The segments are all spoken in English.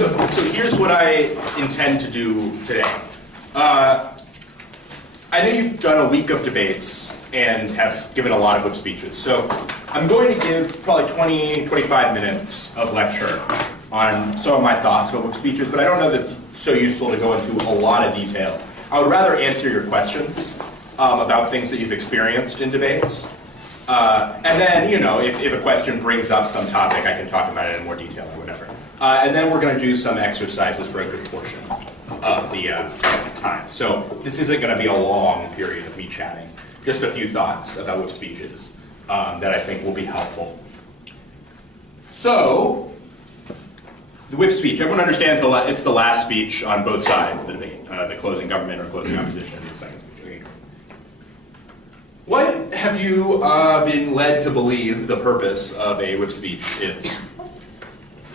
So here's what I intend to do today. I know you've done a week of debates and have given a lot of whip speeches. So I'm going to give probably 20, 25 minutes of lecture on some of my thoughts about whip speeches, but I don't know that it's so useful to go into a lot of detail. I would rather answer your questions about things that you've experienced in debates. And then, you know, if a question brings up some topic, I can talk about it in more detail or whatever. And then we're going to do some exercises for a good portion of the time. So this isn't going to be a long period of me chatting. Just a few thoughts about whip speeches that I think will be helpful. So, the whip speech. Everyone understands it's the last speech on both sides, the debate, the closing government or closing opposition, the second speech. Okay. What have you been led to believe the purpose of a whip speech is?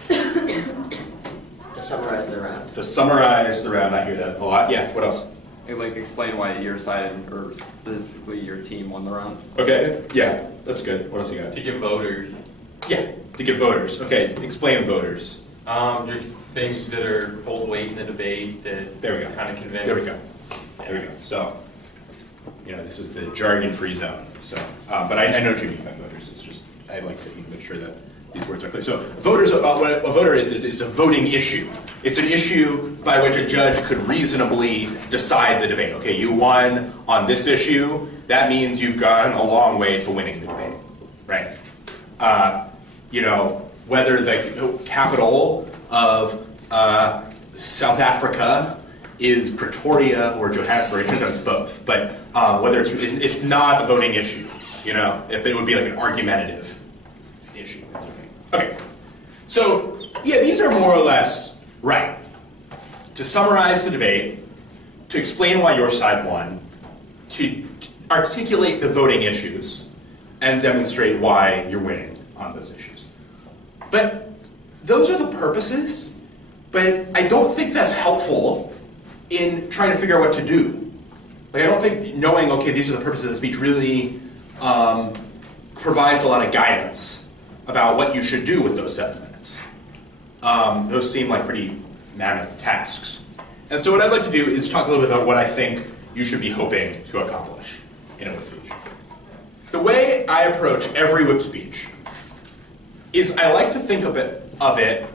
To summarize the round. To summarize the round, I hear that a lot. Yeah, what else? Like explain why your side, or specifically your team, won the round. Okay, yeah, that's good. What else you got? To give voters. Yeah, to give voters. Okay, explain voters. Just things that are hold weight in the debate that there we go. Kind of convince. There we go. There we go. So, you know, this is the jargon-free zone. So, but I know what you mean by voters. It's just I like to make sure that these words are clear. So, voters. What a voter is a voting issue. It's an issue by which a judge could reasonably decide the debate. Okay, you won on this issue. That means you've gone a long way to winning the debate, right? You know, whether the capital of South Africa is Pretoria or Johannesburg, it turns out it's both. But whether it's not a voting issue, you know, if it would be like an argumentative issue. Okay, so yeah, these are more or less right. To summarize the debate, to explain why your side won, to articulate the voting issues, and demonstrate why you're winning on those issues. But those are the purposes, but I don't think that's helpful in trying to figure out what to do. Like, I don't think knowing, okay, these are the purposes of the speech really provides a lot of guidance about what you should do with those 7 minutes. Those seem like pretty mammoth tasks. And so what I'd like to do is talk a little bit about what I think you should be hoping to accomplish in a whip speech. The way I approach every whip speech is I like to think of it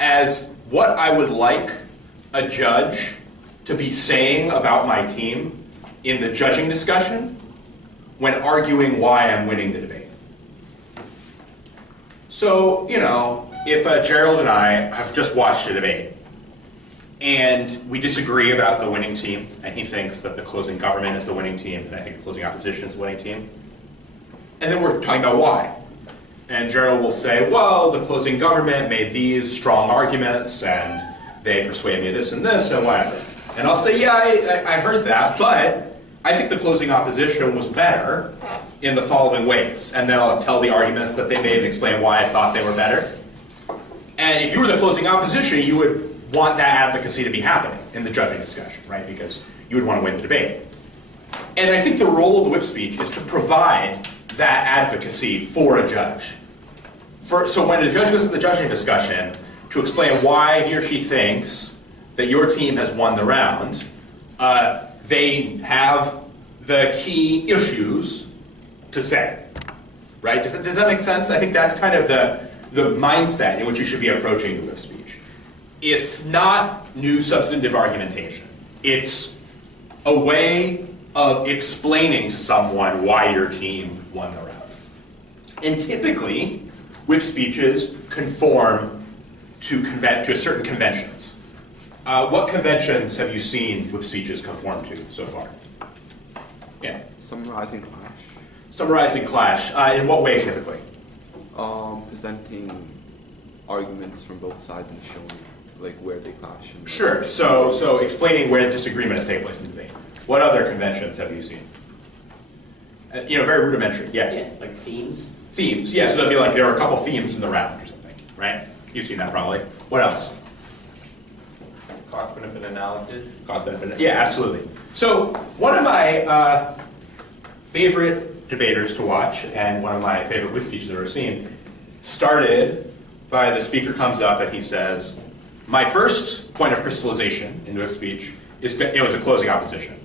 as what I would like a judge to be saying about my team in the judging discussion when arguing why I'm winning the debate. So, you know, if Gerald and I have just watched a debate and we disagree about the winning team, and he thinks that the closing government is the winning team, and I think the closing opposition is the winning team, and then we're talking about why. And Gerald will say, well, the closing government made these strong arguments, and they persuaded me of this and this, and whatever. And I'll say, yeah, I heard that, but I think the closing opposition was better in the following ways. And then I'll tell the arguments that they made and explain why I thought they were better. And if you were the closing opposition, you would want that advocacy to be happening in the judging discussion, right? Because you would want to win the debate. And I think the role of the whip speech is to provide that advocacy for a judge. So when a judge goes to the judging discussion to explain why he or she thinks that your team has won the round, they have the key issues to say, right? Does that make sense? I think that's kind of the mindset in which you should be approaching the whip speech. It's not new substantive argumentation. It's a way of explaining to someone why your team won the round. And typically, whip speeches conform to certain conventions. What conventions have you seen whip speeches conform to so far? Yeah. Summarizing clash. Summarizing clash. In what way typically? Presenting arguments from both sides and showing like where they clash. And Sure. So explaining where disagreements take place in debate. What other conventions have you seen? Very rudimentary. Yeah. Yes, like themes. Themes. Yeah. So that'd be like there are a couple themes in the round or something, right? You've seen that probably. What else? Cost-benefit analysis. Cost-benefit. Yeah, absolutely. So one of my favorite debaters to watch, and one of my favorite whip speeches I've ever seen, started by the speaker comes up and he says, my first point of crystallization into a speech is, it was a closing opposition,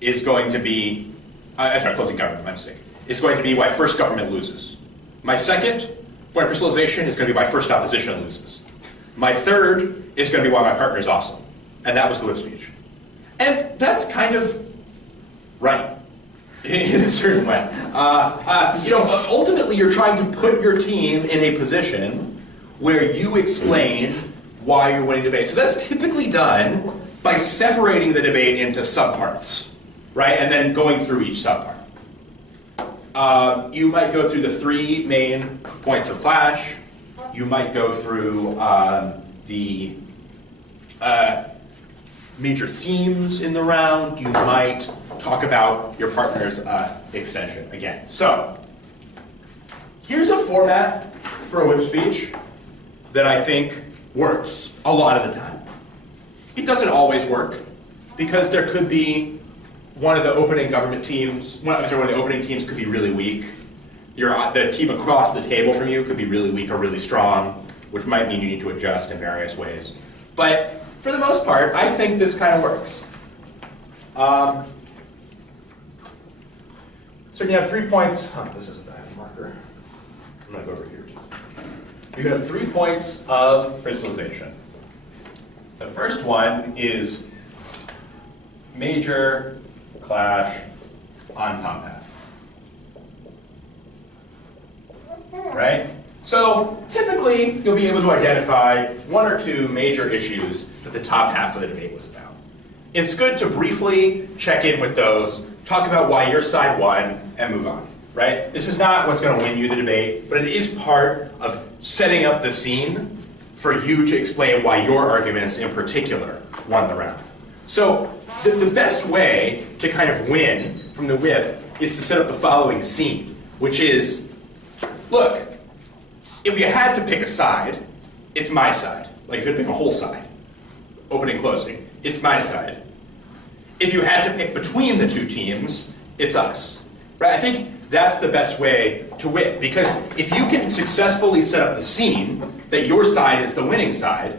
is going to be, sorry, closing government, my mistake, is going to be why first government loses. My second point of crystallization is going to be why first opposition loses. My third is going to be why my partner is awesome. And that was the WUDC speech. And that's kind of right, in a certain way. Ultimately you're trying to put your team in a position where you explain why you're winning debate. So that's typically done by separating the debate into subparts, right? And then going through each subpart. You might go through the three main points of clash. You might go through the major themes in the round. You might talk about your partner's extension again. So, here's a format for a WUDC speech that I think works a lot of the time. It doesn't always work, because there could be one of the opening government teams, one of the opening teams could be really weak. The team across the table from you could be really weak or really strong, which might mean you need to adjust in various ways. But for the most part, I think this kind of works. So you have 3 points. This isn't a marker. I'm going to go over here. You have 3 points of crystallization. The first one is major clash on top half. Right? So typically, you'll be able to identify 1 or 2 major issues that the top half of the debate was about. It's good to briefly check in with those, talk about why your side won, and move on. Right? This is not what's going to win you the debate, but it is part of setting up the scene for you to explain why your arguments in particular won the round. So the best way to kind of win from the whip is to set up the following scene, which is, look, if you had to pick a side, it's my side. Like if you had to pick a whole side, opening, closing, it's my side. If you had to pick between the 2 teams, it's us. Right? I think that's the best way to win, because if you can successfully set up the scene that your side is the winning side,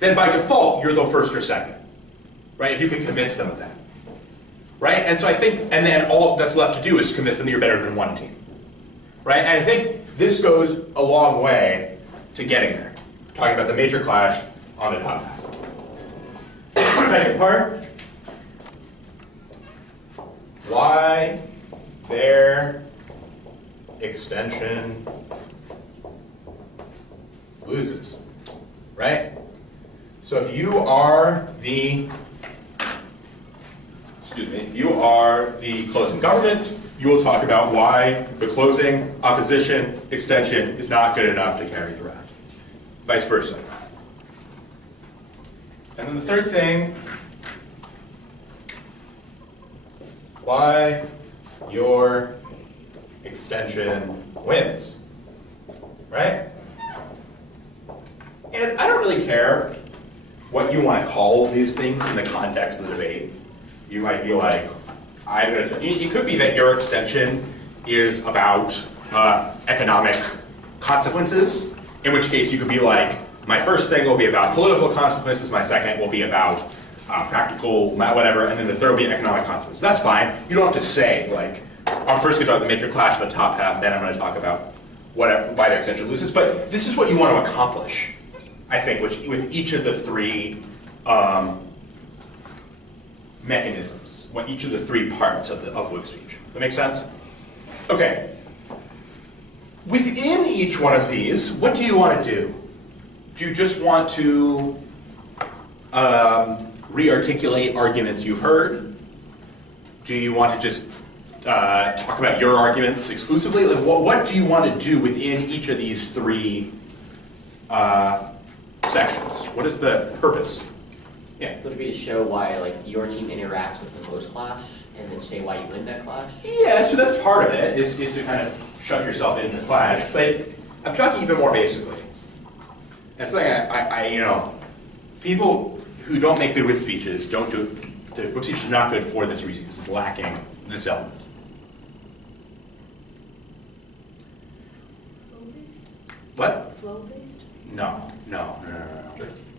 then by default you're the first or second. Right? If you can convince them of that. Right? And so I think, and then all that's left to do is convince them that you're better than one team. Right? And I think this goes a long way to getting there. Talking about the major clash on the top half. Second part, why their extension loses. Right? So if you are the closing government, you will talk about why the closing opposition extension is not good enough to carry the round. Vice versa. And then the third thing, why your extension wins. Right? And I don't really care what you want to call these things in the context of the debate. You might be like, it could be that your extension is about economic consequences, in which case you could be like, my first thing will be about political consequences, my second will be about practical, whatever, and then the third will be economic consequences. That's fine. You don't have to say, like, I'm first going to talk about the major clash in the top half, then I'm going to talk about why the extension loses. But this is what you want to accomplish, I think, with each of the 3 mechanisms, each of the 3 parts of WUDC speech. That make sense? Okay. Within each one of these, what do you want to do? Do you just want to re-articulate arguments you've heard? Do you want to just talk about your arguments exclusively? Like, what do you want to do within each of these 3 sections? What is the purpose? Yeah. Would it be to show why your team interacts with the most clash, and then say why you win that clash? Yeah, so that's part of it, is to kind of shove yourself into the clash. But I'm talking even more basically. It's like people who don't make good WUDC speeches don't do it. The WUDC speech is not good for this reason, because it's lacking this element. Flow-based? What? Flow-based? No.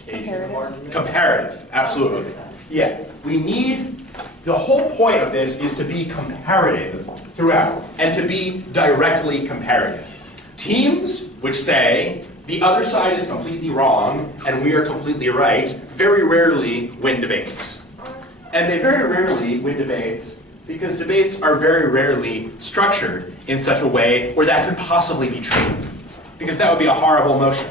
Comparative argument? Comparative, absolutely. Yeah, we need, the whole point of this is to be comparative throughout, and to be directly comparative. Teams which say, the other side is completely wrong, and we are completely right, very rarely win debates. And they very rarely win debates because debates are very rarely structured in such a way where that could possibly be true. Because that would be a horrible motion,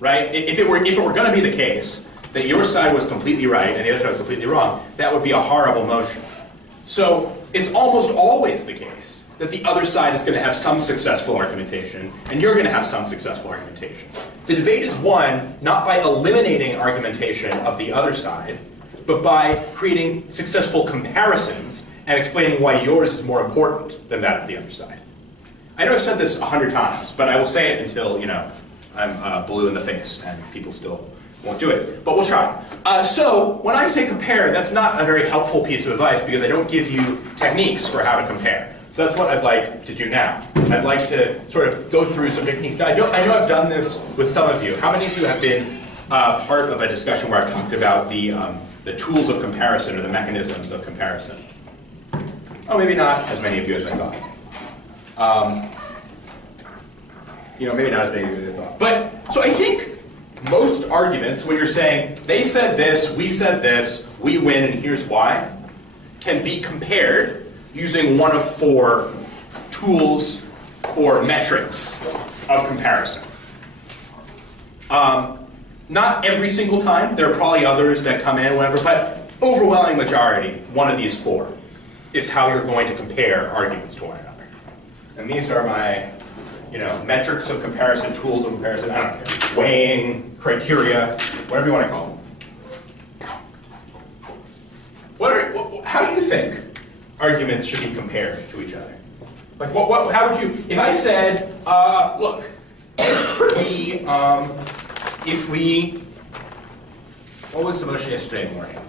right? If it were going to be the case that your side was completely right and the other side was completely wrong, that would be a horrible motion. So it's almost always the case that the other side is going to have some successful argumentation, and you're going to have some successful argumentation. The debate is won not by eliminating argumentation of the other side, but by creating successful comparisons and explaining why yours is more important than that of the other side. I know I've said this 100 times, but I will say it until, I'm blue in the face and people still won't do it, but we'll try. So when I say compare, that's not a very helpful piece of advice because I don't give you techniques for how to compare. So that's what I'd like to do now. I'd like to sort of go through some techniques. Now, I know I've done this with some of you. How many of you have been part of a discussion where I've talked about the tools of comparison or the mechanisms of comparison? Oh, maybe not as many of you as I thought. Maybe not as many of you as I thought. But, so I think most arguments, when you're saying, they said this, we win, and here's why, can be compared using one of 4 tools or metrics of comparison. Not every single time, there are probably others that come in, whatever, but overwhelming majority, one of these 4 is how you're going to compare arguments to one another. And these are my, metrics of comparison, tools of comparison, I don't care, weighing, criteria, whatever you want to call them. How do you think arguments should be compared to each other? Like, how would you, if I said, look, if we, what was the motion yesterday morning?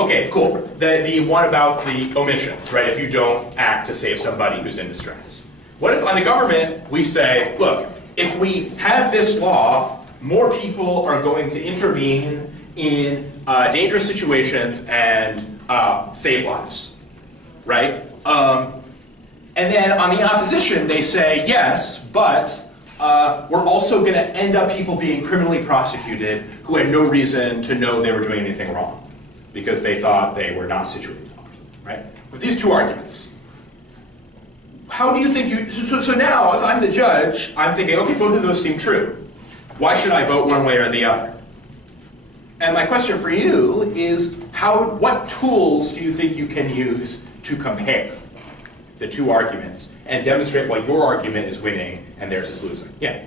Okay, cool. The one about the omissions, right? If you don't act to save somebody who's in distress. What if on the government we say, look, if we have this law, more people are going to intervene in dangerous situations and save lives, right? And then on the opposition, they say, yes, but we're also going to end up people being criminally prosecuted who had no reason to know they were doing anything wrong because they thought they were not situated properly, right? With these 2 arguments, how do you think so now, if I'm the judge, I'm thinking, okay, both of those seem true. Why should I vote one way or the other? And my question for you is, what tools do you think you can use to compare the 2 arguments and demonstrate why your argument is winning and theirs is losing? Yeah?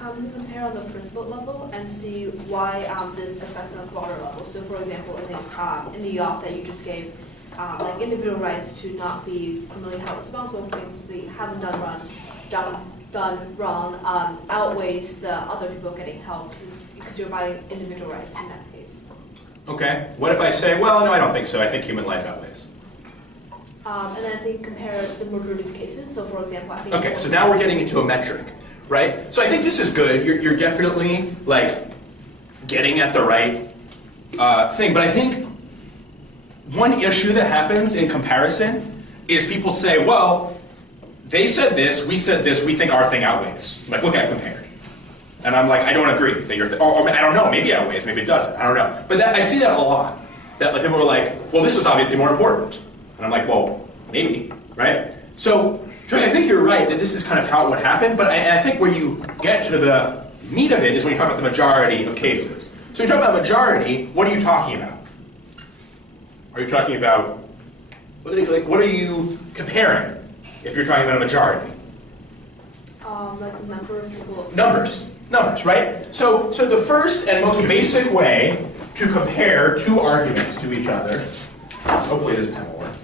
You compare on the principle level and see why this affects on a broader level. So for example, I think in the op that you just gave, like individual rights to not be criminally held responsible for things they haven't done wrong outweighs the other people getting help because you're buying individual rights in that case. Okay. What if I say, well, no, I don't think so. I think human life outweighs. And then I think compare the majority of cases. So for example, I think... Okay, so now we're getting into a metric, right? So I think this is good. You're definitely, getting at the right thing. But I think one issue that happens in comparison is people say, well, they said this, we think our thing outweighs. Like, look, I compared. And I'm like, I don't agree that your thing, or I don't know, maybe it outweighs, maybe it doesn't, I don't know. But I see that a lot. That people are like, well, this is obviously more important. And I'm like, well, maybe, right? So, Joy, I think you're right that this is kind of how it would happen, but I think where you get to the meat of it is when you talk about the majority of cases. So when you talk about majority, what are you talking about? Are you talking about, what are you comparing if you're talking about a majority? Like the number of people. Numbers, right? So the first and most basic way to compare 2 arguments to each other, hopefully this pen will work,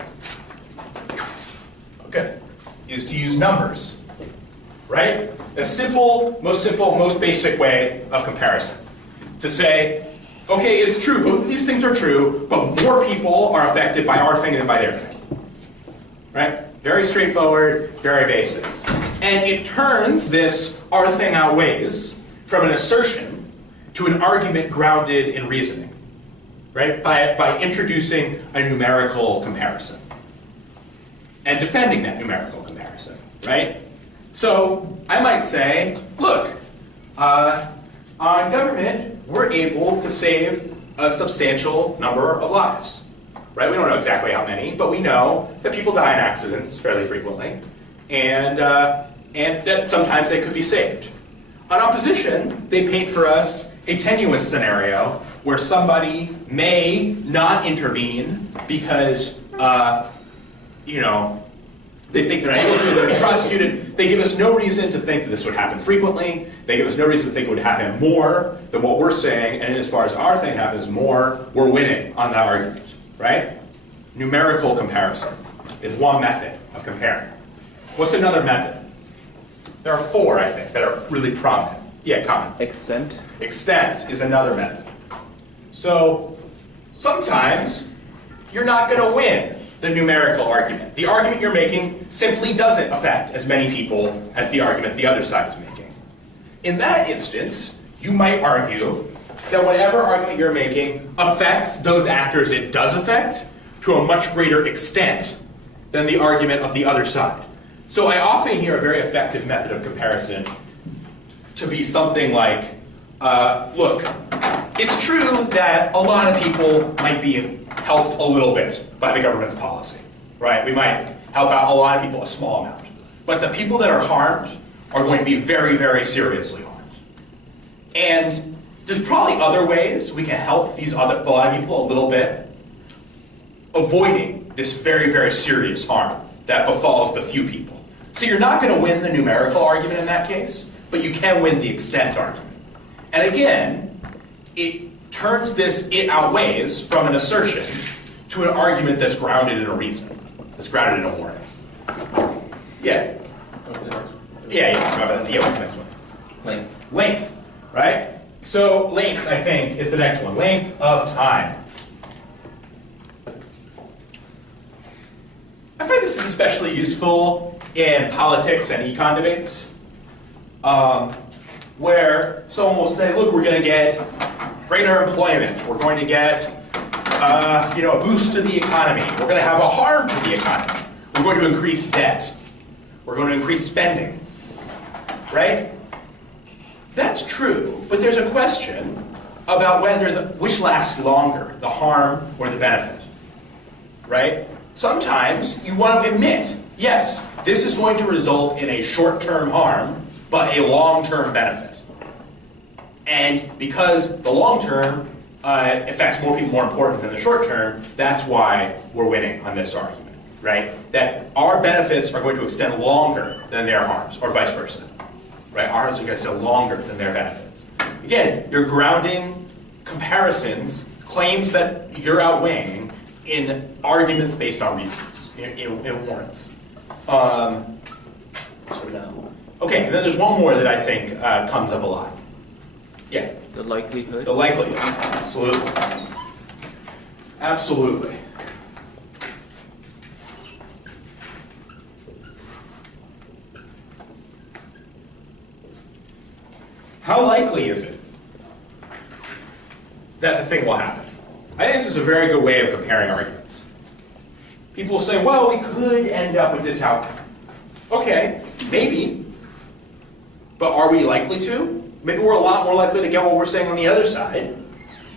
okay, is to use numbers, right? Most basic way of comparison. To say, okay, it's true, both of these things are true, but more people are affected by our thing than by their thing, right? Very straightforward, very basic. And it turns this our thing outweighs from an assertion to an argument grounded in reasoning, right? By introducing a numerical comparison and defending that numerical comparison, right? So I might say, look, on government, we're able to save a substantial number of lives, right? We don't know exactly how many, but we know that people die in accidents fairly frequently, and that sometimes they could be saved. On opposition, they paint for us a tenuous scenario where somebody may not intervene because, they think they're not able to, they'll be prosecuted. They give us no reason to think that this would happen frequently. They give us no reason to think it would happen more than what we're saying. And as far as our thing happens more, we're winning on that argument, right? Numerical comparison is one method of comparing. What's another method? There are 4, I think, that are really prominent. Yeah, comment. Extent. Extent is another method. So sometimes you're not going to win the numerical argument. The argument you're making simply doesn't affect as many people as the argument the other side is making. In that instance, you might argue that whatever argument you're making affects those actors it does affect to a much greater extent than the argument of the other side. So I often hear a very effective method of comparison to be something like, look, it's true that a lot of people might be helped a little bit by the government's policy, right? We might help out a lot of people a small amount. But the people that are harmed are going to be very, very seriously harmed. And there's probably other ways we can help a lot of people a little bit, avoiding this very, very serious harm that befalls the few people. So you're not going to win the numerical argument in that case, but you can win the extent argument. And again, it outweighs from an assertion to an argument that's grounded in a reason, that's grounded in a warning. Yeah. Yeah, what's the next one? Length. Length, right? So length, I think, is the next one. Length of time. I find this is especially useful in politics and econ debates, where someone will say, look, we're going to get greater employment. We're going to get a boost to the economy. We're going to have a harm to the economy. We're going to increase debt. We're going to increase spending. Right? That's true, but there's a question about which lasts longer, the harm or the benefit. Right? Sometimes you want to admit, yes, this is going to result in a short-term harm, but a long-term benefit. And because the long-term affects more people more important than the short-term, that's why we're winning on this argument, right? That our benefits are going to extend longer than their harms, or vice versa, right? Our harms are going to extend longer than their benefits. Again, you're grounding comparisons, claims that you're outweighing in arguments based on reasons, in warrants. So no. Okay, and then there's one more that I think comes up a lot. Yeah. The likelihood. The likelihood. Absolutely. Absolutely. How likely is it that the thing will happen? I think this is a very good way of comparing arguments. People will say, well, we could end up with this outcome. Okay, maybe. But are we likely to? Maybe we're a lot more likely to get what we're saying on the other side.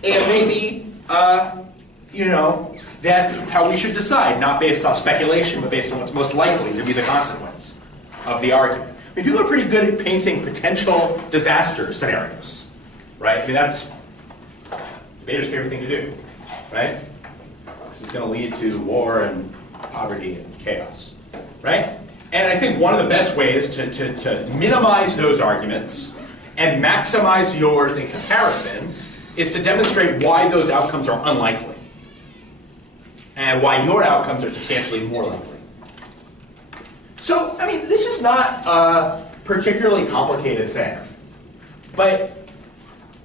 And maybe, that's how we should decide, not based on speculation, but based on what's most likely to be the consequence of the argument. I mean, people are pretty good at painting potential disaster scenarios, right? I mean, that's debaters' favorite thing to do, right? This is going to lead to war and poverty and chaos, right? And I think one of the best ways to minimize those arguments and maximize yours in comparison is to demonstrate why those outcomes are unlikely and why your outcomes are substantially more likely. So, I mean, this is not a particularly complicated thing, but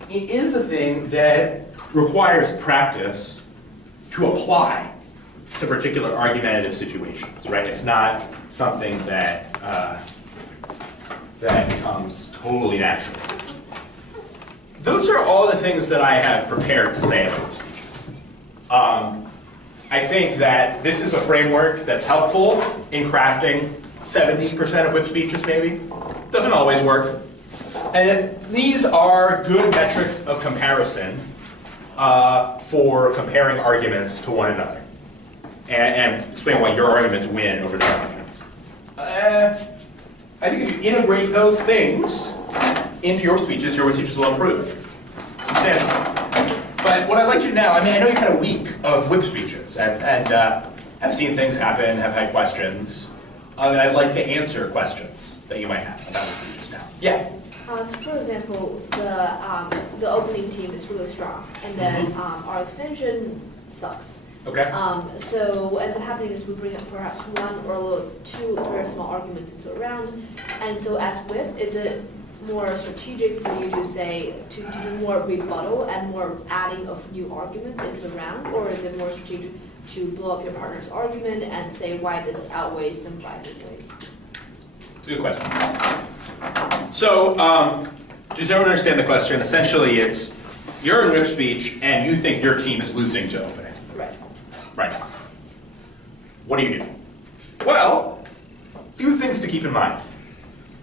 it is a thing that requires practice to apply to particular argumentative situations, right? It's not something that comes totally natural. those are all the things that I have prepared to say about whip speeches. I think that this is a framework that's helpful in crafting 70% of whip speeches, maybe. Doesn't always work. And these are good metrics of comparison for comparing arguments to one another. And explain why your arguments win over their arguments. I think if you integrate those things into your speeches will improve substantially. But what I'd like to do now, I know you're kind of weak of whip speeches and have seen things happen, have had questions, and I'd like to answer questions that you might have about whip speeches now. Yeah? So for example, the opening team is really strong, and then our extension sucks. Okay. So what ends up happening is we bring up perhaps one or two very small arguments into a round, and so as whip, is it more strategic for you to say to do more rebuttal and more adding of new arguments into the round, or is it more strategic to blow up your partner's argument and say why this outweighs them by good ways? It's a good question. So, does everyone understand the question? Essentially, it's you're in whip speech and you think your team is losing to opening. Right. What do you do? Well, a few things to keep in mind.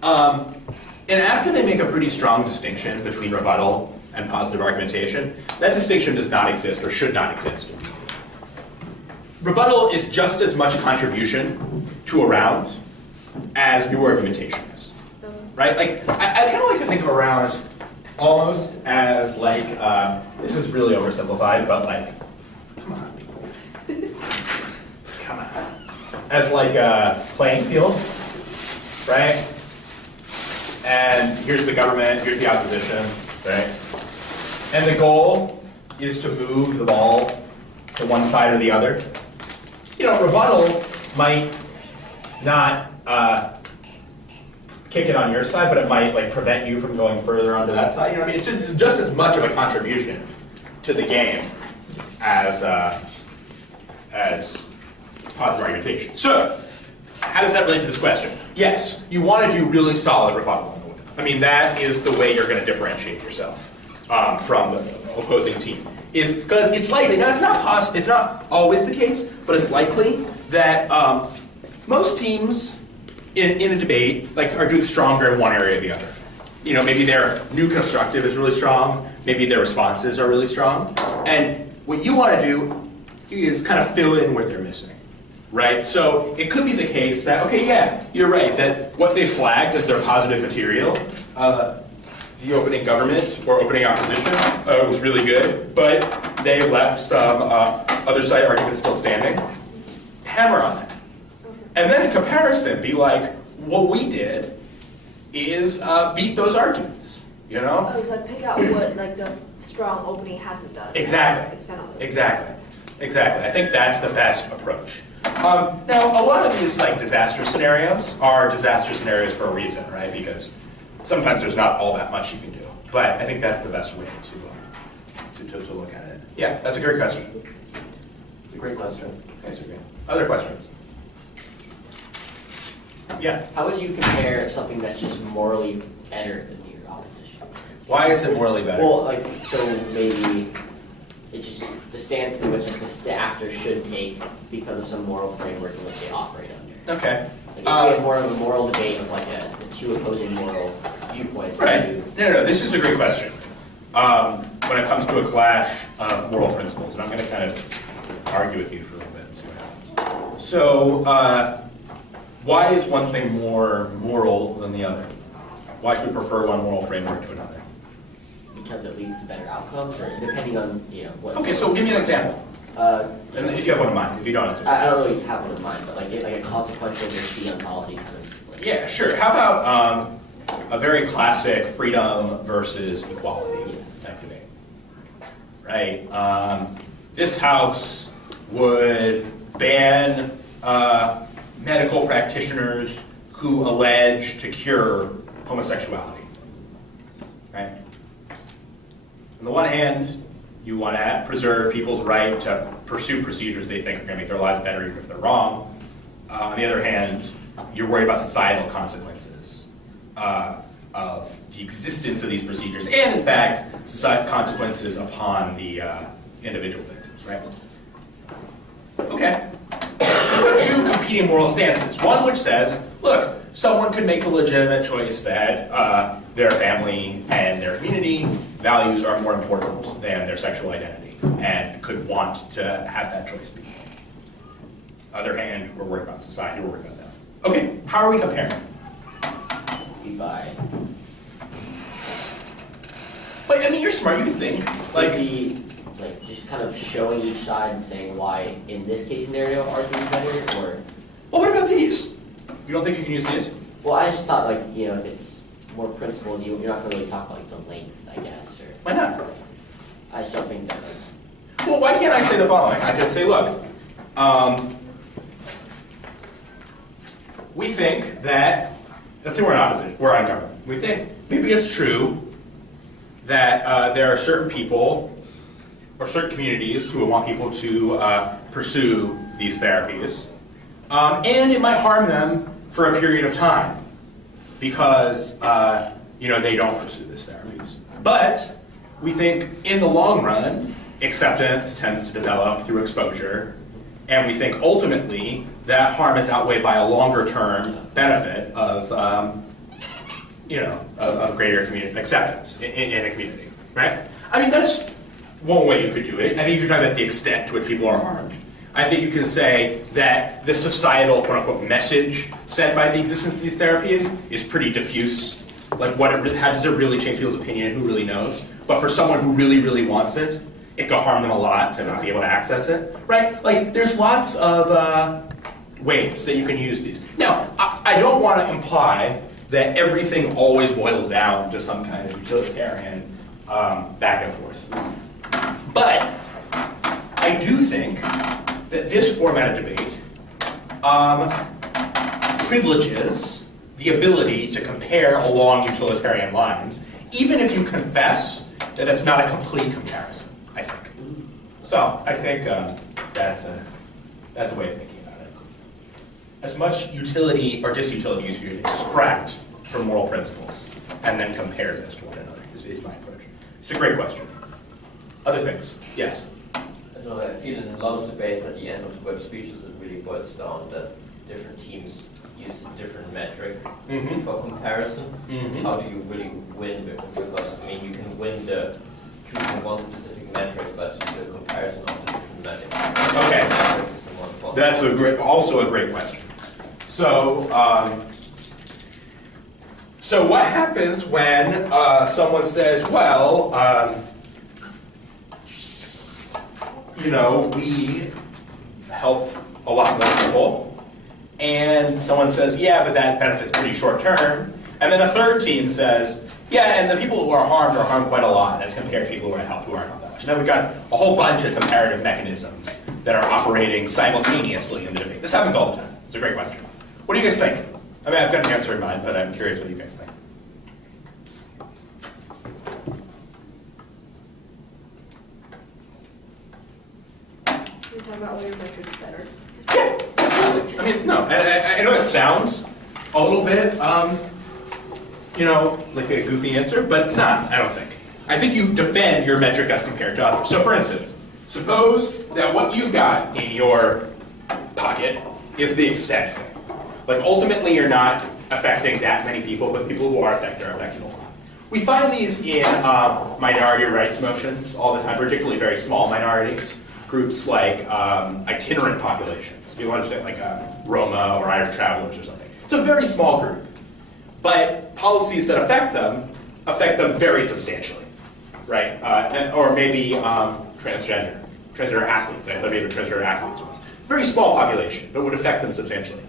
And after they make a pretty strong distinction between rebuttal and positive argumentation, that distinction does not exist or should not exist. Rebuttal is just as much contribution to a round as new argumentation is. Right? Like, I kind of like to think of a round almost as like, this is really oversimplified, but like, come on. As like a playing field, right? And here's the government, here's the opposition, right? And the goal is to move the ball to one side or the other. You know, rebuttal might not kick it on your side, but it might like prevent you from going further onto that side. You know what I mean? It's just as much of a contribution to the game as positive argumentation. So, how does that relate to this question? Yes, you want to do really solid rebuttal on the whip. I mean, that is the way you're going to differentiate yourself from the opposing team. Is because it's likely, now it's not always the case, but it's likely that most teams in a debate like are doing stronger in one area or the other. You know, maybe their new constructive is really strong, maybe their responses are really strong, and what you want to do is kind of fill in what they're missing. Right? So it could be the case that, okay, yeah, you're right, that what they flagged as their positive material, the opening government or opening opposition was really good, but they left some other side arguments still standing. Hammer on that. And then in comparison, be like, what we did is beat those arguments, you know? Oh, so pick out what like the strong opening hasn't done. Exactly. Exactly. I think that's the best approach. Now, a lot of these like disaster scenarios are disaster scenarios for a reason, right? Because sometimes there's not all that much you can do. But I think that's the best way to look at it. Yeah, that's a great question. It's a great question. Thanks, great. Other questions? Yeah. How would you compare something that's just morally better than your opposition? Why is it morally better? Well, like, so maybe it's just the stance in which like, the actor should take because of some moral framework in which they operate under. Okay. Like, if we have more of a moral debate of like the two opposing moral viewpoints. Right. No, this is a great question. When it comes to a clash of moral principles, and I'm going to kind of argue with you for a little bit and see what happens. So, why is one thing more moral than the other? Why should we prefer one moral framework to another? Because it leads to better outcomes, or depending on what. Okay, so give me an example. And if you have one in mind, if you don't, it's okay. I don't really have one in mind, but like a consequential receipt ontology kind of. Like, Yeah, sure. How about a very classic freedom versus equality type debate? Right. This house would ban medical practitioners who allege to cure homosexuality. Right. On the one hand, you want to preserve people's right to pursue procedures they think are going to make their lives better even if they're wrong. On the other hand, you're worried about societal consequences of the existence of these procedures, and in fact, consequences upon the individual victims, right? Okay. Two competing moral stances. One which says, look, someone could make the legitimate choice that their family and their community values are more important than their sexual identity, and could want to have that choice be. Other hand, we're worried about society, we're worried about them. Okay, how are we comparing? We buy. But I mean, you're smart, you can think. Like just kind of showing each side and saying why in this case scenario ours would be better, or. Well, what about these? You don't think you can use these? Well, I just thought if it's more principled, you're not gonna really talk about the length, I guess, or. Why not? I just don't think that. Well, why can't I say the following? I could say, look, we think that, let's say we're opposite, we're on government. We think maybe it's true that there are certain people or certain communities who want people to pursue these therapies, and it might harm them for a period of time because they don't pursue these therapies. But we think in the long run, acceptance tends to develop through exposure, and we think ultimately that harm is outweighed by a longer term benefit of of greater community acceptance in a community, right? I mean, that's one way you could do it. I think you could talk about the extent to which people are harmed. I think you can say that the societal quote-unquote message sent by the existence of these therapies is pretty diffuse. Like how does it really change people's opinion? Who really knows? But for someone who really, really wants it, it could harm them a lot to not be able to access it, right? Like there's lots of ways that you can use these. Now, I don't want to imply that everything always boils down to some kind of utilitarian back and forth. But I do think that this format of debate privileges the ability to compare along utilitarian lines, even if you confess that it's not a complete comparison, I think. So I think that's a way of thinking about it. As much utility or disutility as you can extract from moral principles and then compare those to one another is my approach. It's a great question. Other things? Yes? I feel in a lot of debates at the end of the web speeches it really boils down that different teams use a different metric for comparison. How do you really win? Because you can win the choosing one specific metric, but the comparison of the different metrics. Okay. That's also a great question. So, so what happens when someone says, well, we help a lot more people, and someone says, yeah, but that benefit's pretty short term, and then a third team says, yeah, and the people who are harmed quite a lot as compared to people who are helped who aren't helped that much. And then we've got a whole bunch of comparative mechanisms that are operating simultaneously in the debate. This happens all the time. It's a great question. What do you guys think? I mean, I've got an answer in mind, but I'm curious what you guys think. You're talking about whether your metric's better. Yeah, absolutely. I mean, no, I know it sounds a little bit, like a goofy answer, but it's not, I don't think. I think you defend your metric as compared to others. So for instance, suppose that what you've got in your pocket is the extent thing. Like ultimately you're not affecting that many people, but people who are affected a lot. We find these in minority rights motions all the time, particularly very small minorities. Groups like itinerant populations, people understand, like Roma or Irish travelers or something. It's a very small group, but policies that affect them very substantially, right? Or maybe transgender athletes. I believe transgender athletes was very small population, but would affect them substantially.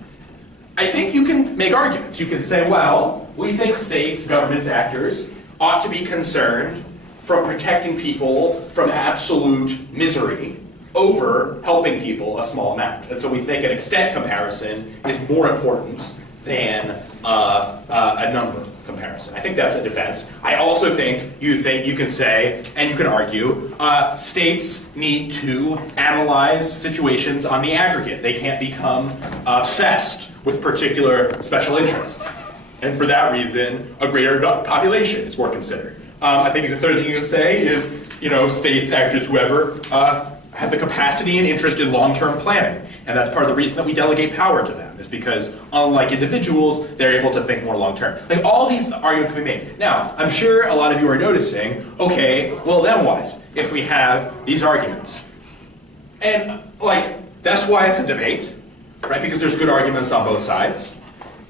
I think you can make arguments. You can say, well, we think states, governments, actors ought to be concerned from protecting people from absolute misery over helping people a small amount. And so we think an extent comparison is more important than a number comparison. I think that's a defense. I also think you can say, and you can argue, states need to analyze situations on the aggregate. They can't become obsessed with particular special interests. And for that reason, a greater population is more considered. I think the third thing you can say is, states, actors, whoever, have the capacity and interest in long-term planning. And that's part of the reason that we delegate power to them, is because unlike individuals, they're able to think more long-term. Like, all these arguments can be made. Now, I'm sure a lot of you are noticing, okay, well then what if we have these arguments? And, that's why it's a debate, right? Because there's good arguments on both sides.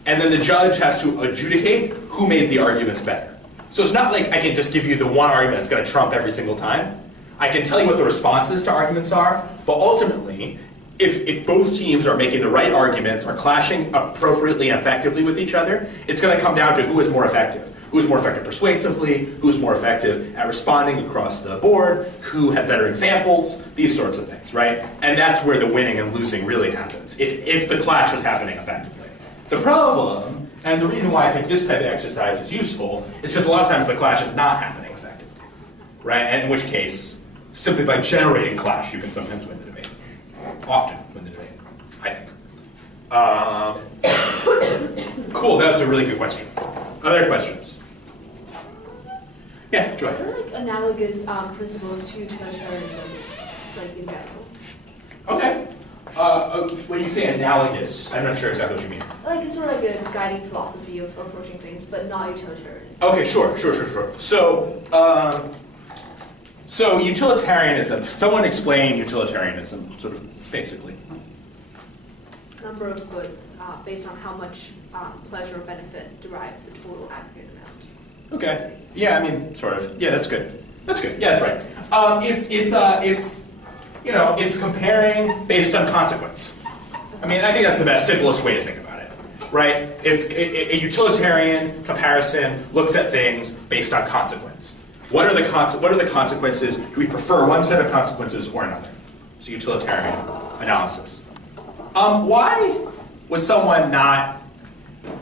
And then the judge has to adjudicate who made the arguments better. So it's not like I can just give you the one argument that's going to trump every single time. I can tell you what the responses to arguments are, but ultimately, if both teams are making the right arguments, are clashing appropriately and effectively with each other, it's going to come down to who is more effective. Who is more effective persuasively, who is more effective at responding across the board, who had better examples, these sorts of things, right? And that's where the winning and losing really happens, if the clash is happening effectively. The problem, and the reason why I think this type of exercise is useful, is because a lot of times the clash is not happening effectively, right? And in which case, simply by generating clash, you can sometimes win the debate. Often win the debate, I think. Cool, that was a really good question. Other questions? Yeah, Joy. Are there analogous principles to utilitarianism, in general? Okay. When you say analogous, I'm not sure exactly what you mean. It's sort of like a guiding philosophy of approaching things, but not utilitarianism. Okay, sure. So utilitarianism, someone explain utilitarianism, sort of, basically. Number of good, based on how much pleasure or benefit derives the total aggregate amount. Okay. Yeah, I mean, sort of. Yeah, that's good. Yeah, that's right. It's comparing based on consequence. I mean, I think that's the best, simplest way to think about it, right? It's a utilitarian comparison looks at things based on consequence. What are the consequences? Do we prefer one set of consequences or another? It's a utilitarian analysis. Why would someone not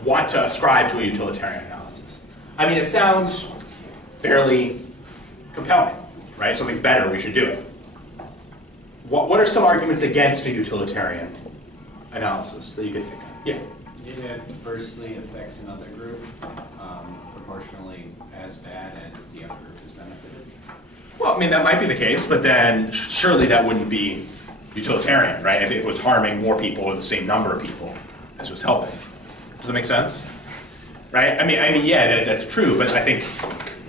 want to ascribe to a utilitarian analysis? I mean, it sounds fairly compelling, right? Something's better, we should do it. What are some arguments against a utilitarian analysis that you could think of? Yeah. It adversely affects another group proportionally as bad as the other group is benefited. Well, I mean, that might be the case, but then surely that wouldn't be utilitarian, right? If it was harming more people or the same number of people as it was helping. Does that make sense? Right? I mean, yeah, that's true, but I think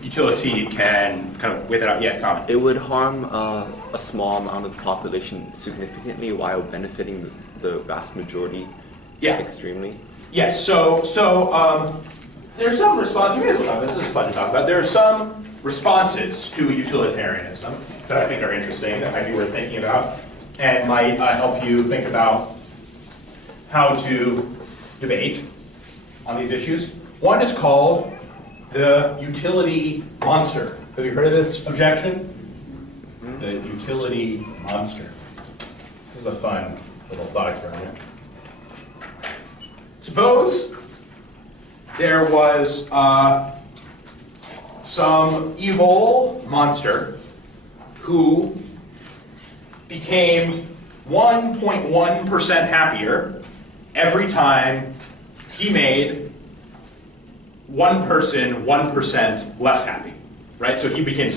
utility can kind of weigh that out. Yeah, comment. It would harm a small amount of the population significantly while benefiting the vast majority extremely. Yes, so there's some response. You guys will talk about this is fun to talk about. There are some responses to utilitarianism that I think are interesting, that might be worth thinking about, and might help you think about how to debate on these issues. One is called the utility monster. Have you heard of this objection? Mm-hmm. The utility monster. This is a fun little thought experiment. Suppose there was some evil monster who became 1.1% happier every time he made one person 1% less happy, right? So he became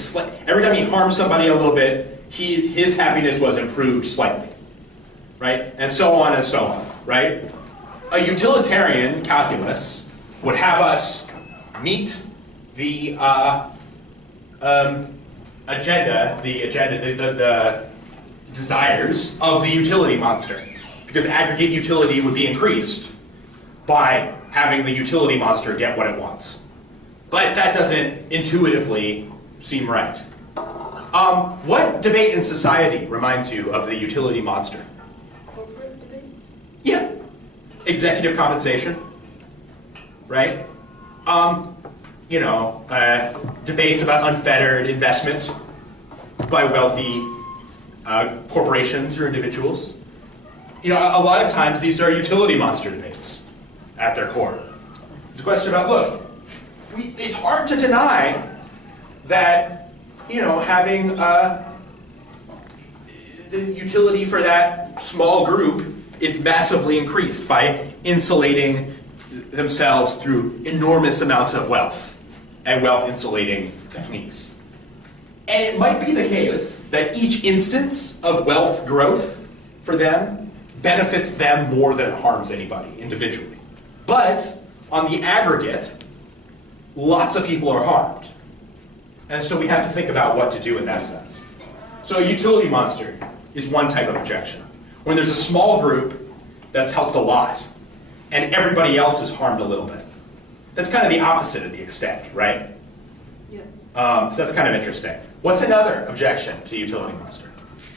every time he harmed somebody a little bit, his happiness was improved slightly, right? And so on, right? A utilitarian calculus would have us meet the the desires of the utility monster, because aggregate utility would be increased by having the utility monster get what it wants. But that doesn't intuitively seem right. What debate in society reminds you of the utility monster? Corporate debates? Yeah. Executive compensation, right? Debates about unfettered investment by wealthy corporations or individuals. A lot of times these are utility monster debates at their core. It's a question about, look, it's hard to deny that, having the utility for that small group is massively increased by insulating themselves through enormous amounts of wealth and wealth insulating techniques. And it might be the case that each instance of wealth growth for them benefits them more than it harms anybody individually. But on the aggregate, lots of people are harmed. And so we have to think about what to do in that sense. So a utility monster is one type of objection. When there's a small group that's helped a lot, and everybody else is harmed a little bit. That's kind of the opposite of the extent, right? Yeah. So that's kind of interesting. What's another objection to utility monster?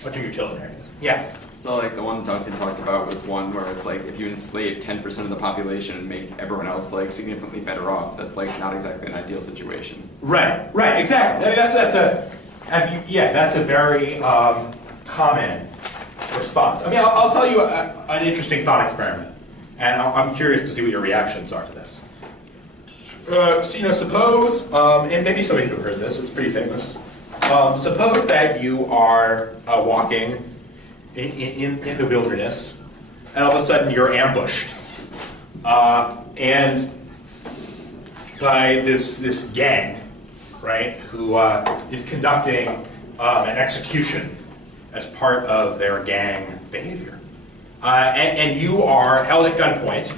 What do utilitarians? Yeah. So like the one Duncan talked about was one where it's like if you enslave 10% of the population and make everyone else like significantly better off, that's like not exactly an ideal situation. Right, exactly. I mean, that's a very common response. I mean, I'll tell you an interesting thought experiment, and I'm curious to see what your reactions are to this. So, suppose, and maybe some of you have heard this, it's pretty famous. Suppose that you are walking in the wilderness, and all of a sudden you're ambushed. And by this gang, right, who is conducting an execution as part of their gang behavior. And you are held at gunpoint,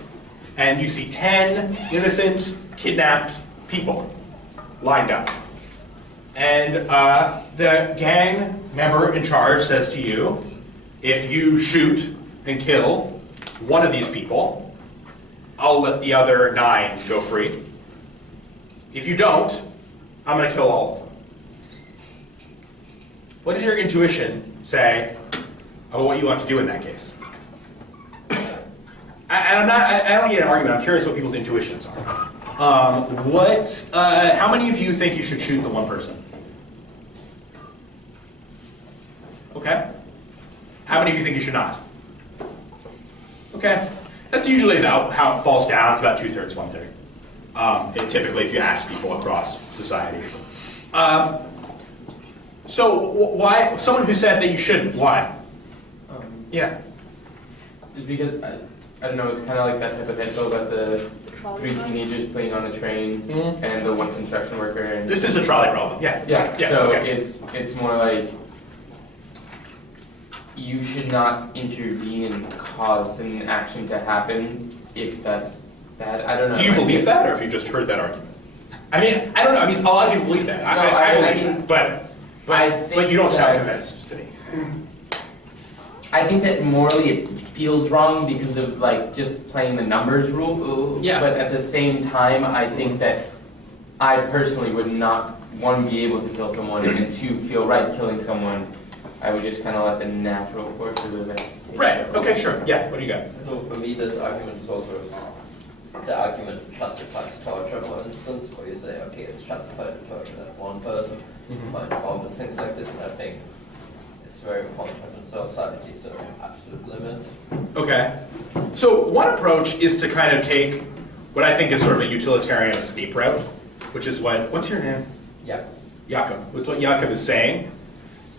and you see 10 innocent, kidnapped people lined up. And the gang member in charge says to you, if you shoot and kill one of these people, I'll let the other 9 go free. If you don't, I'm going to kill all of them. What does your intuition say about what you want to do in that case? I don't need an argument. I'm curious what people's intuitions are. How many of you think you should shoot the one person? Okay. How many of you think you should not? Okay. That's usually about how it falls down. It's about 2/3, 1/3. Typically, if you ask people across society. So why, someone who said that you shouldn't, why? Yeah. Just because, I don't know, it's kind of like that hypothetical about the 3 teenagers playing on the train and the one construction worker. And This is a trolley problem, yeah. yeah, so okay. it's more like you should not intervene and cause an action to happen if that's bad. I don't know. Do you believe that, or have you just heard that argument? I mean, I don't know. I mean, a lot of people believe that. I believe it, but you don't sound convinced to me. I think that morally it feels wrong because of like just playing the numbers rule. Yeah. But at the same time, I think that I personally would not, 1, be able to kill someone, and 2, feel right killing someone. I would just kind of let the natural course of events take Right. over. Okay. Sure. Yeah. What do you got? So for me, this argument is also the argument justifies torture, for instance, where you say, okay, it's justified to torture that one person, find harm and things like this, and I think it's very important in society, so absolute limits. Okay. So one approach is to kind of take what I think is sort of a utilitarian escape route, which is what's your name? Yeah. Jakob. What Jakob is saying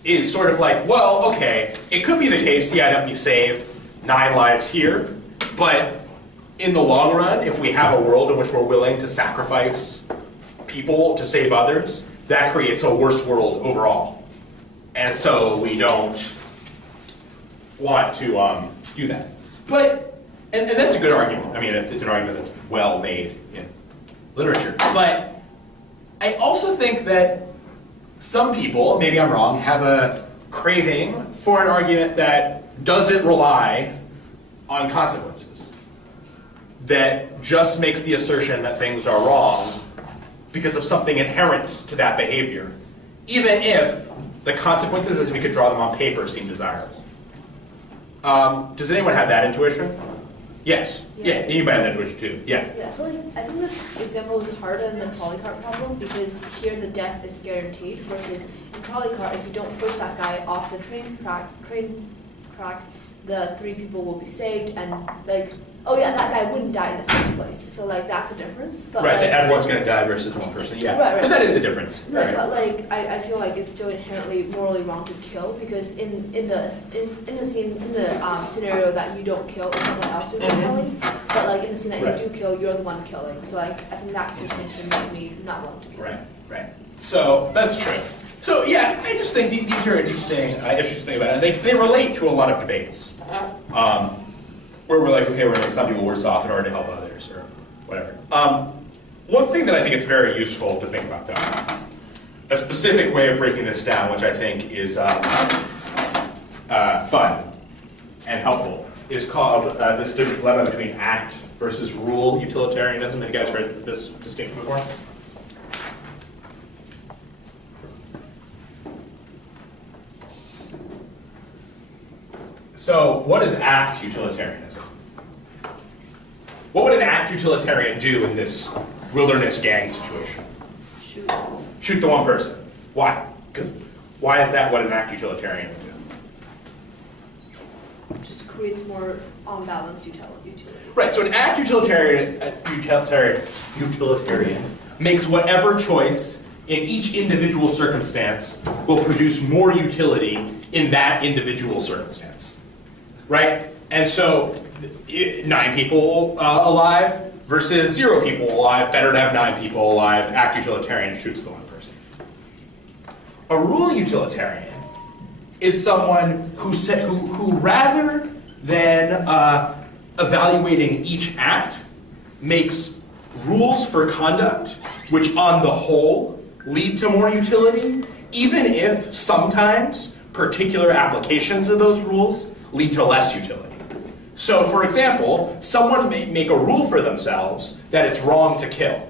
is sort of like, well, okay, it could be the case, yeah, that we save 9 lives here, but in the long run, if we have a world in which we're willing to sacrifice people to save others, that creates a worse world overall. And so we don't want to do that. But, and that's a good argument. I mean, it's an argument that's well made in literature. But I also think that some people, maybe I'm wrong, have a craving for an argument that doesn't rely on consequences, that just makes the assertion that things are wrong because of something inherent to that behavior, even if the consequences, as we could draw them on paper, seem desirable. Does anyone have that intuition? Yes. Yeah, anybody have that intuition too? Yeah. Yeah, so like, I think this example is harder than the polycart problem because here the death is guaranteed versus in polycart, if you don't push that guy off the train track, the 3 people will be saved, and like oh yeah, that guy wouldn't die in the first place. So like that's a difference. But Right, like, that everyone's going to die versus one person. Yeah, Right. but that is a difference. Right, but like I feel like it's still inherently morally wrong to kill because in the scenario that you don't kill, it's someone else who's killing. But like in the scene that Right. you do kill, you're the one killing. So like I think that distinction makes me not wrong to kill. Right. So that's true. So yeah, I just think these are interesting about it. They relate to a lot of debates where we're like, okay, we're going to make some people worse off in order to help others or whatever. One thing that I think it's very useful to think about, though, a specific way of breaking this down, which I think is fun and helpful, is called this dilemma between act versus rule utilitarianism. Have you guys heard this distinction before? So, what is act utilitarianism? What would an act utilitarian do in this wilderness gang situation? Shoot the one person. Why? Because why is that what an act utilitarian would do? It just creates more unbalanced utility. Right. So an act utilitarian makes whatever choice in each individual circumstance will produce more utility in that individual circumstance. Right? And so 9 people alive versus 0 people alive, better to have 9 people alive, act utilitarian shoots the one person. A rule utilitarian is someone who rather than evaluating each act makes rules for conduct which on the whole lead to more utility, even if sometimes particular applications of those rules lead to less utility. So, for example, someone may make a rule for themselves that it's wrong to kill,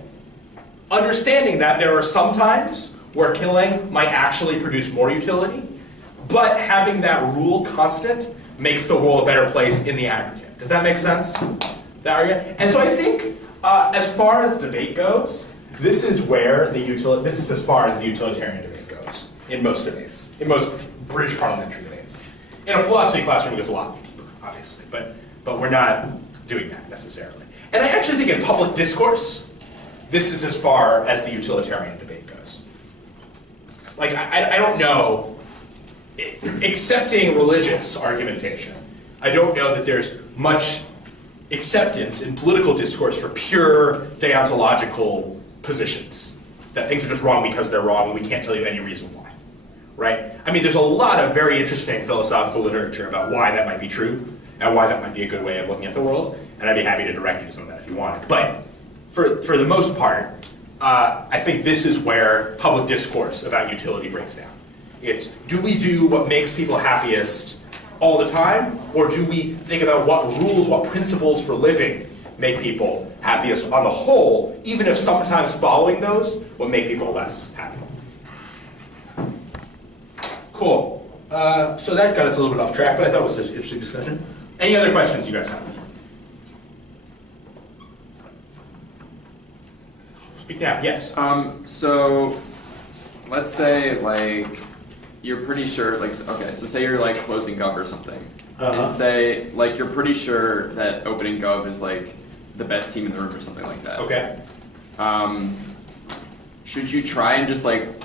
understanding that there are some times where killing might actually produce more utility, but having that rule constant makes the world a better place in the aggregate. Does that make sense? And so I think, as far as debate goes, this is as far as the utilitarian debate goes in most debates, in most British parliamentary debates. In a philosophy classroom, it goes a lot deeper, obviously, but we're not doing that necessarily. And I actually think in public discourse, this is as far as the utilitarian debate goes. Like, I don't know, accepting religious argumentation, I don't know that there's much acceptance in political discourse for pure deontological positions, that things are just wrong because they're wrong and we can't tell you any reason why. Right? I mean, there's a lot of very interesting philosophical literature about why that might be true and why that might be a good way of looking at the world, and I'd be happy to direct you to some of that if you wanted. But for the most part, I think this is where public discourse about utility breaks down. It's, do we do what makes people happiest all the time, or do we think about what rules, what principles for living make people happiest on the whole, even if sometimes following those will make people less happy? Cool. So that got us a little bit off track, but I thought it was an interesting discussion. Any other questions you guys have? Speak now. Yes. So let's say like you're pretty sure, like, okay, so say you're like closing Gov or something, and say like you're pretty sure that opening Gov is like the best team in the room or something like that. Okay. Should you try and just like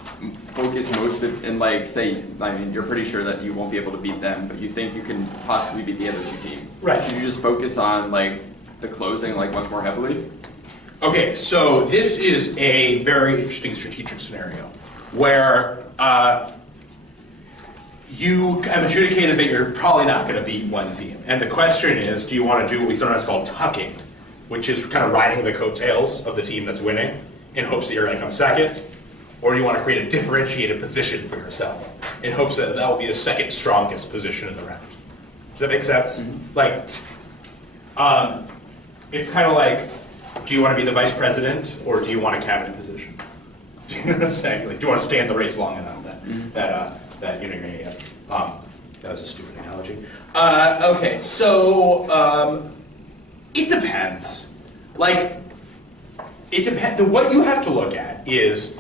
focus most of, and like say, I mean, you're pretty sure that you won't be able to beat them, but you think you can possibly beat the other 2 teams. Right. Should you just focus on like the closing like much more heavily? Okay, so this is a very interesting strategic scenario where you have adjudicated that you're probably not going to beat one team. And the question is, do you want to do what we sometimes call tucking, which is kind of riding the coattails of the team that's winning in hopes that you're going to come second? Or do you want to create a differentiated position for yourself in hopes that that will be the second strongest position in the round? Does that make sense? Mm-hmm. Like, it's kind of like, do you want to be the vice president or do you want a cabinet position? Do you know what I'm saying? Like, do you want to stay in the race long enough that you're going to get? That was a stupid analogy. Okay, so it depends. Like, it depends. What you have to look at is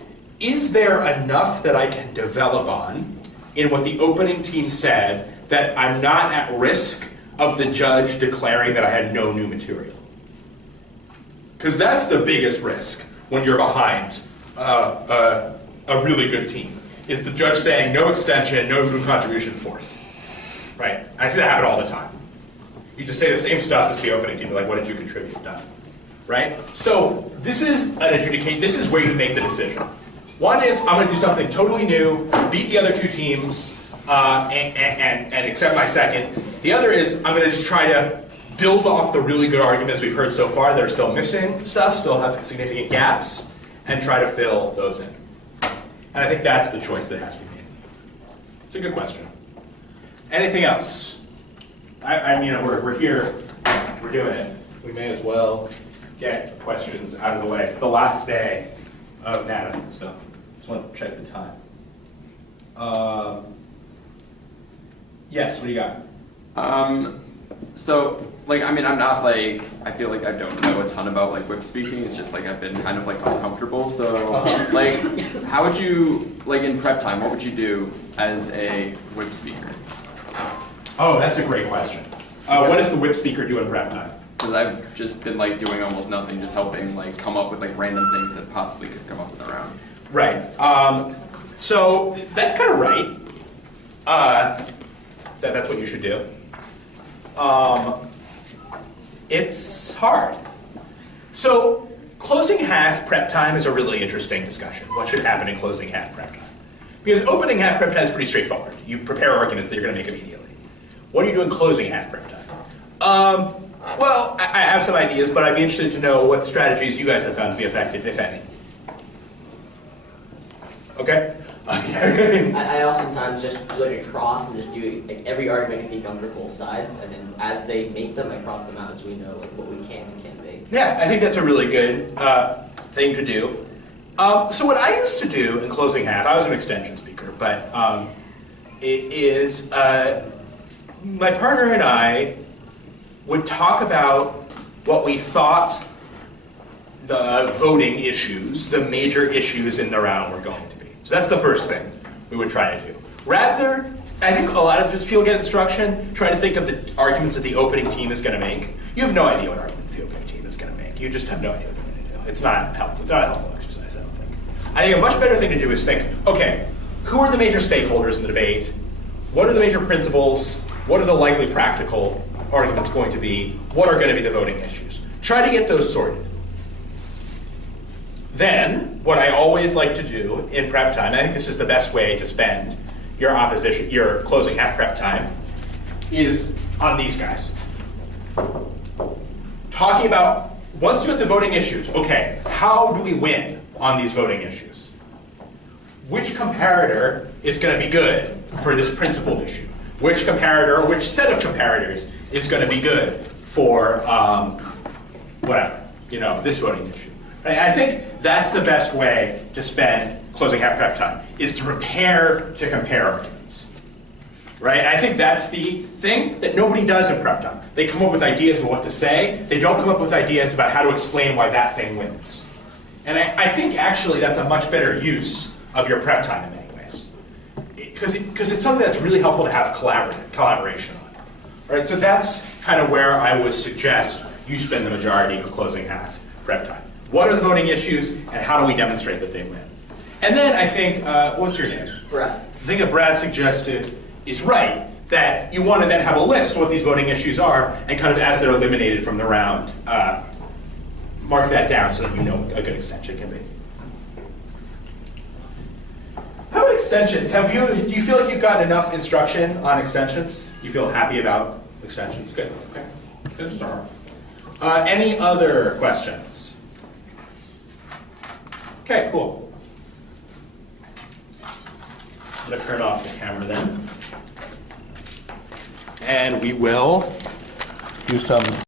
there enough that I can develop on in what the opening team said that I'm not at risk of the judge declaring that I had no new material. Because that's the biggest risk when you're behind a really good team, is the judge saying no extension, no new contribution, fourth. Right? I see that happen all the time. You just say the same stuff as the opening team, like, what did you contribute? Done. Right? So this is this is where you make the decision. One is, I'm going to do something totally new, beat the other two teams, and accept my second. The other is, I'm going to just try to build off the really good arguments we've heard so far that are still missing stuff, still have significant gaps, and try to fill those in. And I think that's the choice that has to be made. It's a good question. Anything else? We're here, we're doing it. We may as well get questions out of the way. It's the last day of anatomy, so just want to check the time. Yes, what do you got? So, I'm not I feel like I don't know a ton about whip speaking. It's just I've been kind of uncomfortable. So, how would you, in prep time, what would you do as a whip speaker? Oh, that's a great question. What does the whip speaker do in prep time? Because I've just been doing almost nothing, just helping come up with random things that possibly could come up in the round. Right. So that's kind of right. That's what you should do. It's hard. So closing half prep time is a really interesting discussion. What should happen in closing half prep time? Because opening half prep time is pretty straightforward. You prepare arguments that you're going to make immediately. What do you do in closing half prep time? Well, I have some ideas, but I'd be interested to know what strategies you guys have found to be effective, if any. Okay? I oftentimes just look across and just do every argument I can think of for both sides, and then as they make them, I cross them out so we know what we can and can't make. Yeah, I think that's a really good thing to do. So what I used to do in closing half, I was an extension speaker, but my partner and I would talk about what we thought the voting issues, the major issues in the round were going to be. So that's the first thing we would try to do. Rather, I think a lot of people get instruction, try to think of the arguments that the opening team is going to make. You have no idea what arguments the opening team is going to make. You just have no idea what they're going to do. It's not helpful. It's not a helpful exercise, I don't think. I think a much better thing to do is think, okay, who are the major stakeholders in the debate? What are the major principles? What are the likely practical arguments going to be? What are going to be the voting issues? Try to get those sorted. Then, what I always like to do in prep time, I think this is the best way to spend your closing half prep time, is on these guys. Talking about, once you get the voting issues, okay, how do we win on these voting issues? Which comparator is going to be good for this principled issue? Which comparator, or which set of comparators is going to be good for this voting issue? Right? I think that's the best way to spend closing half prep time, is to prepare to compare arguments. Right? And I think that's the thing that nobody does in prep time. They come up with ideas about what to say. They don't come up with ideas about how to explain why that thing wins. And I think actually that's a much better use of your prep time in many ways. Because it's something that's really helpful to have collaboration on. Right? So that's kind of where I would suggest you spend the majority of closing half prep time. What are the voting issues, and how do we demonstrate that they win? And then I think, what's your name? Brad. The thing that Brad suggested is right, that you want to then have a list of what these voting issues are, and kind of as they're eliminated from the round, mark that down so that you know what a good extension can be. How about extensions? Do you feel like you've gotten enough instruction on extensions? You feel happy about extensions? Good. Okay. Good start. Any other questions? Okay, cool. I'm going to turn off the camera then. And we will do some